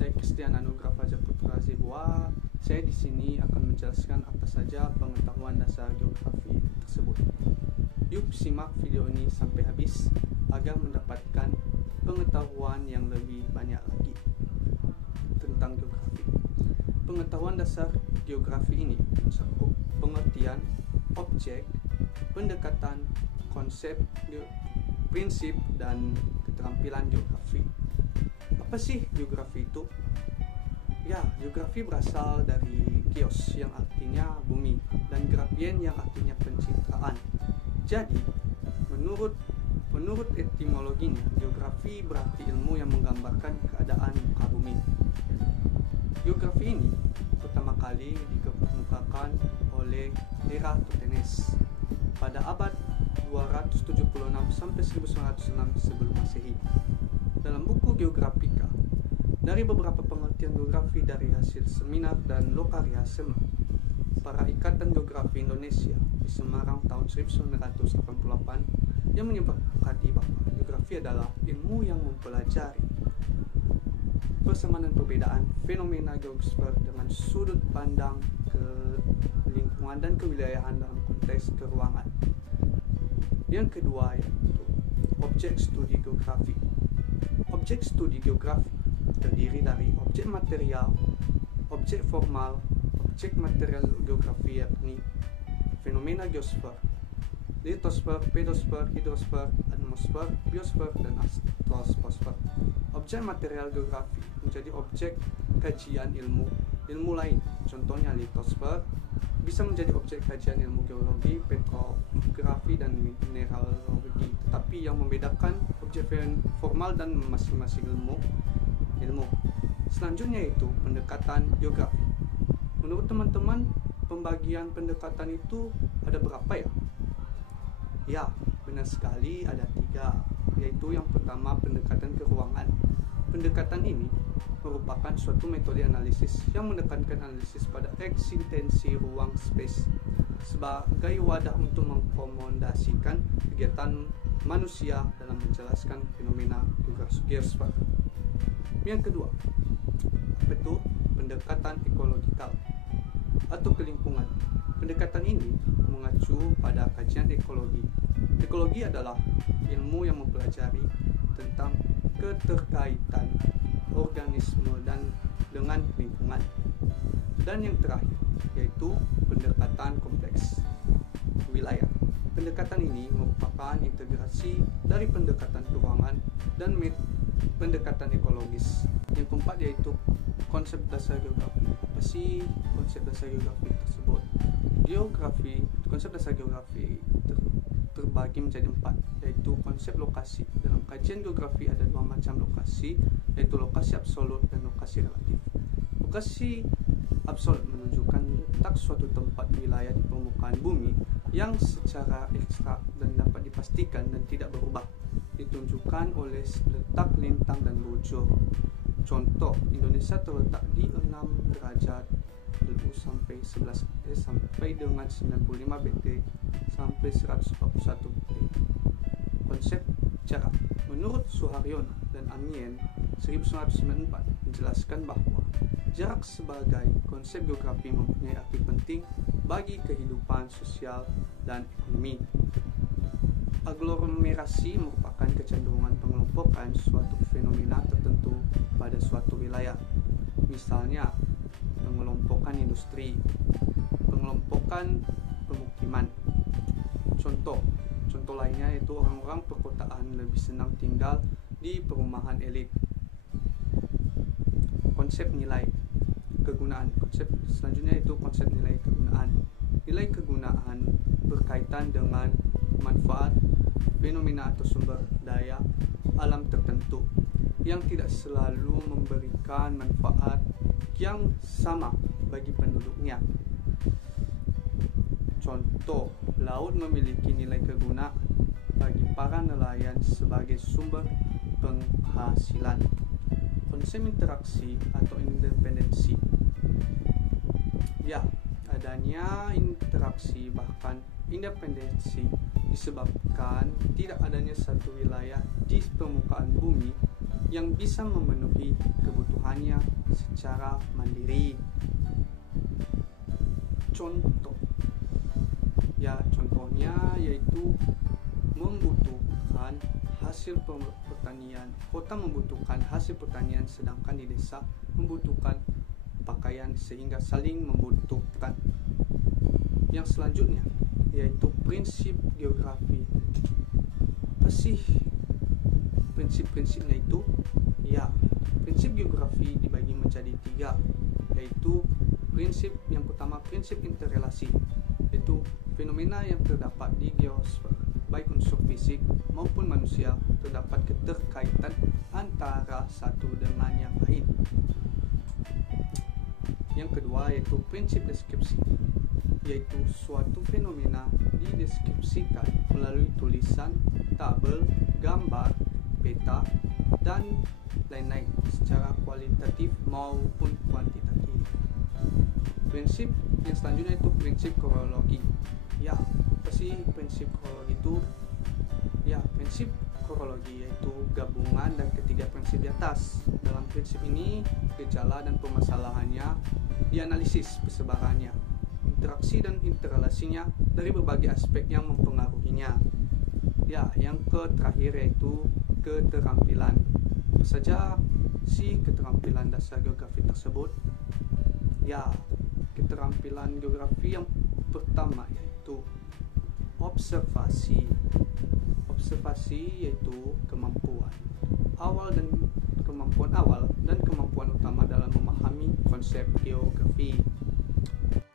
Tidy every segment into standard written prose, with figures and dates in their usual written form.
Saya Christian Anugrah Fajar Putra Zebua. Saya di sini akan menjelaskan apa saja pengetahuan dasar geografi tersebut. Yuk simak video ini sampai habis agar mendapatkan pengetahuan yang lebih banyak lagi tentang geografi. Pengetahuan dasar geografi ini mencakup pengertian objek, pendekatan, konsep, prinsip, dan keterampilan geografi. Apa sih geografi itu? Ya, geografi berasal dari geos yang artinya bumi dan grafien yang artinya pencitraan. Jadi, menurut etimologinya, geografi berarti ilmu yang menggambarkan keadaan muka bumi. Geografi ini pertama kali dikemukakan oleh Eratosthenes pada abad 276 sampai 1906 sebelum Masehi. Dalam buku Geografika, dari beberapa pengertian geografi dari hasil seminar dan lokaria Semarang, para Ikatan Geografi Indonesia di Semarang tahun 1988 yang menyepakati bahwa geografi adalah ilmu yang mempelajari persamaan perbedaan fenomena geosfer dengan sudut pandang ke lingkungan dan kewilayahan dalam konteks keruangan. Yang kedua yaitu objek studi geografi. Objek studi geografi terdiri dari objek material, objek formal, objek material geografi yakni fenomena geosfer, litosfer, pedosfer, hidrosfer, atmosfer, biosfer, dan astrosfer. Objek material geografi menjadi objek kajian ilmu lain. Contohnya litosfer bisa menjadi objek kajian ilmu geologi, petrografi, dan mineralogi. Tetapi yang membedakan objek formal dan masing-masing ilmu. Selanjutnya itu pendekatan geografi. Menurut teman-teman, pembagian pendekatan itu ada berapa ya? Ya, benar sekali ada 3, yaitu yang pertama pendekatan keruangan. Pendekatan ini merupakan suatu metode analisis yang menekankan analisis pada eksistensi ruang space sebagai wadah untuk mengkomodasikan kegiatan manusia dalam menjelaskan fenomena geosfer. Yang kedua, apa itu? Pendekatan ekologikal atau kelingkungan. Pendekatan ini mengacu pada kajian ekologi. Ekologi adalah ilmu yang mempelajari tentang keterkaitan organisme dan dengan lingkungan. Dan yang terakhir yaitu pendekatan kompleks wilayah. Pendekatan ini merupakan integrasi dari pendekatan keuangan dan pendekatan ekologis. Yang keempat yaitu konsep dasar geografi. Apa sih konsep dasar geografi tersebut? Konsep dasar geografi terbagi menjadi 4, yaitu konsep lokasi. Dalam kajian geografi ada 2 macam lokasi, yaitu lokasi absolut dan lokasi relatif. Lokasi absolut menunjukkan letak suatu tempat wilayah di permukaan bumi yang secara ekstrak dan dapat dipastikan dan tidak berubah, ditunjukkan oleh letak lintang dan bujur. Contoh, Indonesia terletak di 6 derajat sampai 11 sampai dengan 95 BT sampai 141 BT. Konsep jarak. Menurut Suharyono dan Amien 1994 menjelaskan bahwa jarak sebagai konsep geografi mempunyai arti penting bagi kehidupan sosial dan ekonomi. Aglomerasi merupakan kecenderungan pengelompokan suatu fenomena tertentu pada suatu wilayah. Misalnya, pengelompokan industri, pengelompokan pemukiman. Contoh lainnya yaitu orang-orang perkotaan lebih senang tinggal di perumahan elit. Konsep nilai kegunaan. Konsep selanjutnya itu konsep nilai kegunaan. Nilai kegunaan berkaitan dengan manfaat, fenomena atau sumber daya alam tertentu yang tidak selalu memberikan manfaat yang sama bagi penduduknya. Contoh, laut memiliki nilai kegunaan bagi para nelayan sebagai sumber penghasilan. Konsep interaksi atau independensi. Ya, adanya interaksi bahkan independensi disebabkan tidak adanya satu wilayah di permukaan bumi yang bisa memenuhi kebutuhannya secara mandiri. Contohnya yaitu membutuhkan hasil pertanian. Kota membutuhkan hasil pertanian, sedangkan di desa membutuhkan pakaian, sehingga saling membutuhkan. Yang selanjutnya yaitu prinsip geografi. Apa sih prinsip-prinsipnya itu? Ya, prinsip geografi dibagi menjadi 3, yaitu prinsip yang pertama, prinsip interrelasi, yaitu fenomena yang terdapat di geosfer, baik unsur fisik maupun manusia, terdapat keterkaitan antara satu dengan yang lain. Yang kedua yaitu prinsip deskripsi, yaitu suatu fenomena dideskripsikan melalui tulisan, tabel, gambar, peta, dan lain-lain secara kualitatif maupun kuantitatif. Prinsip yang selanjutnya itu prinsip kronologi. Ya, apa sih prinsip kronologi itu? Ya, prinsip kronologi yaitu gabungan dan ketiga prinsip di atas. Dalam prinsip ini, gejala dan permasalahannya dianalisis persebarannya, interaksi dan interrelasinya dari berbagai aspek yang mempengaruhinya. Ya, yang terakhir yaitu keterampilan. Apa saja si keterampilan dasar geografi tersebut? Ya, keterampilan geografi yang pertama yaitu observasi. Observasi yaitu kemampuan awal dan kemampuan utama dalam memahami konsep geografi.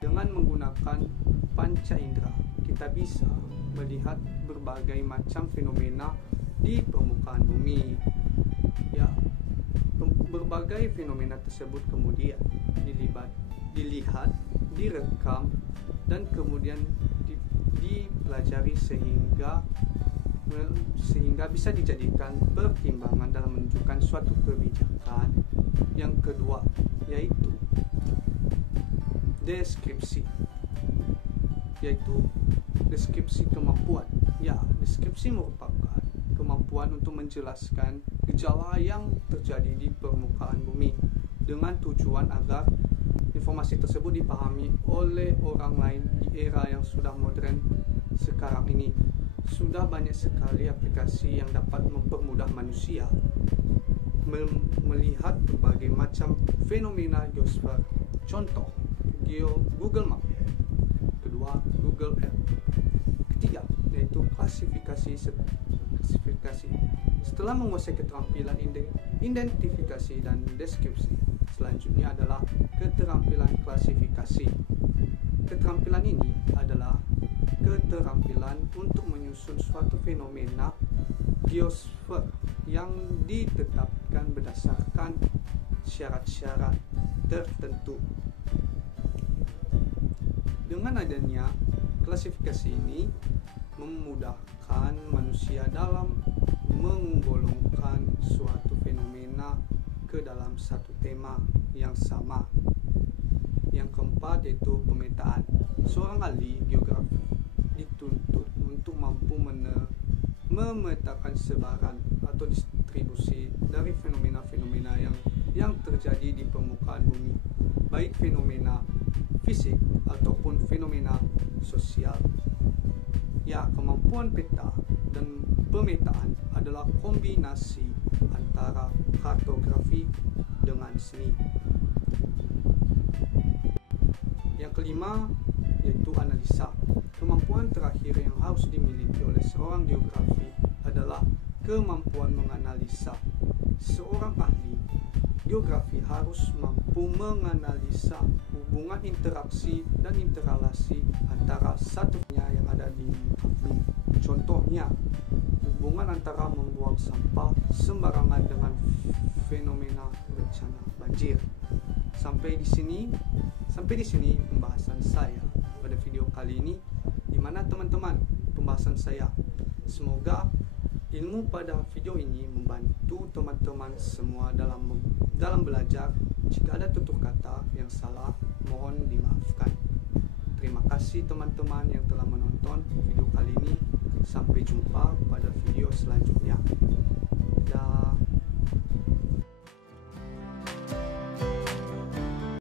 Dengan menggunakan panca indera, kita bisa melihat berbagai macam fenomena di permukaan bumi. Ya, berbagai fenomena tersebut kemudian dilihat, direkam, dan kemudian dipelajari sehingga bisa dijadikan pertimbangan dalam menunjukkan suatu kebijakan. Yang kedua yaitu deskripsi, yaitu deskripsi kemampuan. Ya, deskripsi merupakan kemampuan untuk menjelaskan gejala yang terjadi di permukaan bumi dengan tujuan agar informasi tersebut dipahami oleh orang lain. Di era yang sudah modern sekarang ini, sudah banyak sekali aplikasi yang dapat mempermudah manusia melihat berbagai macam fenomena geosfer. Contoh, Google Map. Kedua, Google Earth. Ketiga, yaitu klasifikasi. Setelah menguasai keterampilan identifikasi dan deskripsi, selanjutnya adalah keterampilan klasifikasi. Keterampilan ini adalah keterampilan untuk menyusun suatu fenomena geosfer yang ditetapkan berdasarkan syarat-syarat tertentu. Dengan adanya klasifikasi ini memudahkan manusia dalam menggolongkan suatu fenomena ke dalam satu tema yang sama. Yang keempat yaitu pemetaan. Seorang ahli geografi dituntut untuk mampu memetakan sebaran atau distribusi dari fenomena-fenomena yang terjadi di permukaan bumi, baik fenomena fisik ataupun fenomena sosial. Ya, kemampuan peta dan pemetaan adalah kombinasi antara kartografi dengan seni. Yang kelima yaitu analisa. Kemampuan terakhir yang harus dimiliki oleh seorang geografi adalah kemampuan menganalisa. Seorang ahli geografi harus mampu menganalisa hubungan interaksi dan interrelasi antara satunya yang ada di bumi. Contohnya, hubungan antara membuang sampah sembarangan dengan fenomena bencana banjir. Sampai di sini pembahasan saya pada video kali ini. Di mana teman-teman pembahasan saya? Semoga ilmu pada video ini membantu teman-teman semua dalam belajar. Jika ada tutur kata yang salah, mohon dimaafkan. Terima kasih teman-teman yang telah menonton video kali ini. Sampai jumpa pada video selanjutnya.